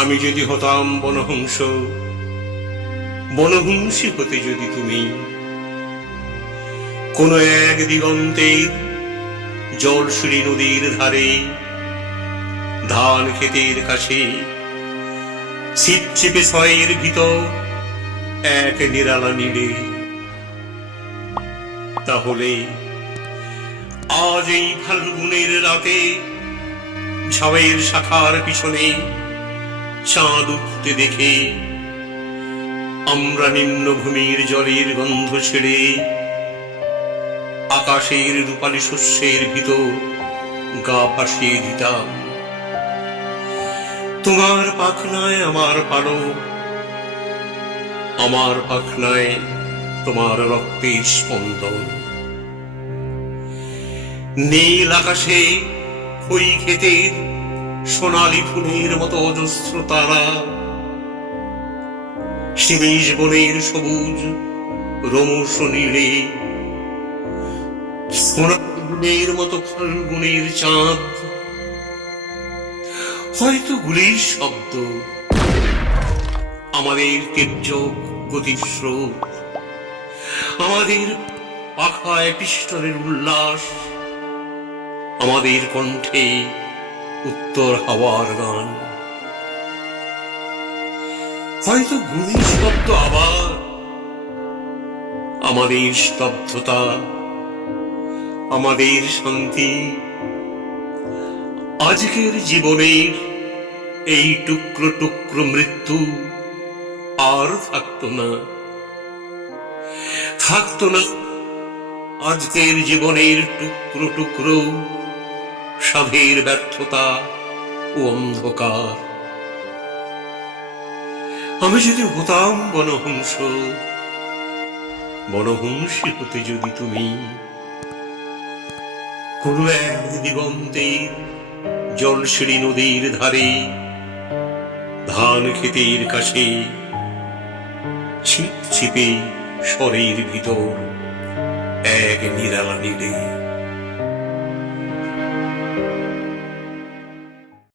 আমি যদি হতাম বনহংস, বনহংসী হতে যদি তুমি। কোন এক দিগন্তের জলসুরি নদীর ধারে, ধান ক্ষেতের কাছে, ছিপছিপে ছয়ের ভিতর এক নিরালা নীলে, তাহলে আজ এই ফাল্গুনের রাতে ঝাউয়ের শাখার পিছনে চাঁদ উঠতে দেখে আমরা নিম্নভূমির জলের গন্ধ ছেড়ে আকাশের রূপালী শস্যের ভিতর গা ভাসিয়ে দিতাম। তোমার পাখনায় আমার পালো আমার পাখনায় তোমার রক্তের স্পন্দন। নীল আকাশে খই ক্ষেতের সোনালি ফুলের মতো অজস্র তারা। শিরিষ বনের সবুজ রমস নীড়ে সোনাগুনের মতো ফাল্গুনের চাঁদ। হয়তো গুলির শব্দ। আমাদের তের্যক গতিস্রোত। আমাদের পাখায় পিষ্টলের উল্লাস। আমাদের কণ্ঠে উত্তর হাওয়ার গান। হয়তো গুলির শব্দ আবার আমাদের স্তব্ধতা, আমাদের শান্তি। আজকের জীবনের এই টুকরো টুকরো মৃত্যু আর থাকতো না। থাকতো না আজকের জীবনের টুকরো টুকরো সাধের ব্যর্থতা ও অন্ধকার। আমি যদি হতাম বনহংস, বনহংসী হতে যদি তুমি, কোন এক দিগন্তে জলসিঁড়ি নদীর ধারে, ধান ক্ষেতের কাছে ছিপ ছিপে স্বরের ভিতর এক নিরালা নীলে